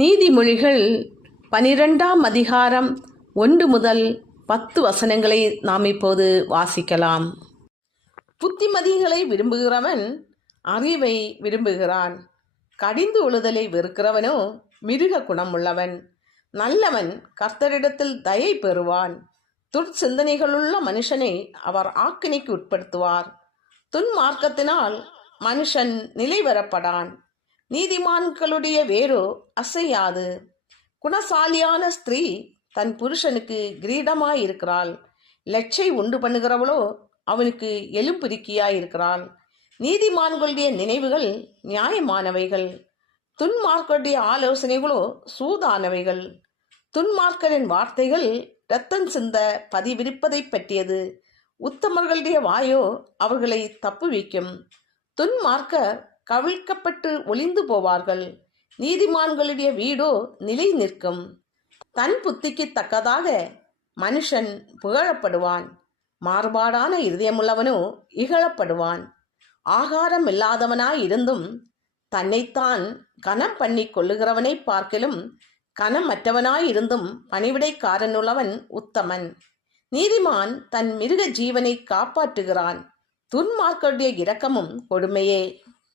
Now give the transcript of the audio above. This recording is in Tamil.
நீதிமொழிகள் 12ஆம் அதிகாரம் 1 முதல் 10 வசனங்களை நாம் இப்போது வாசிக்கலாம். புத்திமதிகளை விரும்புகிறவன் அறிவை விரும்புகிறான். கடிந்து உழுதலை வெறுக்கிறவனோ மிருக குணமுள்ளவன். நல்லவன் கர்த்தரிடத்தில் தயை பெறுவான். துர்ச்சிந்தனைகளுள்ள மனுஷனை அவர் ஆக்கினைக்கு உட்படுத்துவார். துன்மார்க்கத்தினால் மனுஷன் நிலைவரப்படான். நீதிமான்களுடைய வேரோ அசையாது. குணசாலியான ஸ்திரீ தன் புருஷனுக்கு கிரீடமாயிருக்கிறாள். லட்சை உண்டு பண்ணுகிறவளோ அவனுக்கு எலும்பிருக்கியாயிருக்கிறாள். நீதிமான்களுடைய நினைவுகள் நியாயமானவைகள், துன்மார்க்கருடைய ஆலோசனைகளோ சூதானவைகள். துன்மார்க்கரின் வார்த்தைகள் இரத்தம் சிந்த பதிவிருப்பதை பற்றியது. உத்தமர்களுடைய வாயோ அவர்களை தப்புவிக்கும். துன்மார்க்கர் கவிழ்க்கப்பட்டு ஒளிந்து போவார்கள். நீதிமான்களுடைய வீடோ நிலை நிற்கும். தன் புத்திக்கு தக்கதாக மனுஷன் புகழப்படுவான். மாறுபாடான இருதயமுள்ளவனோ இகழப்படுவான். ஆகாரம் இல்லாதவனாயிருந்தும் தன்னைத்தான் கனம் பண்ணி கொள்ளுகிறவனை பார்க்கிலும் கனமற்றவனாயிருந்தும் பணிவிடைக்காரனுள்ளவன் உத்தமன். நீதிமான் தன் மிருக ஜீவனை காப்பாற்றுகிறான். துன்மார்க்கருடைய இரக்கமும் கொடுமையே.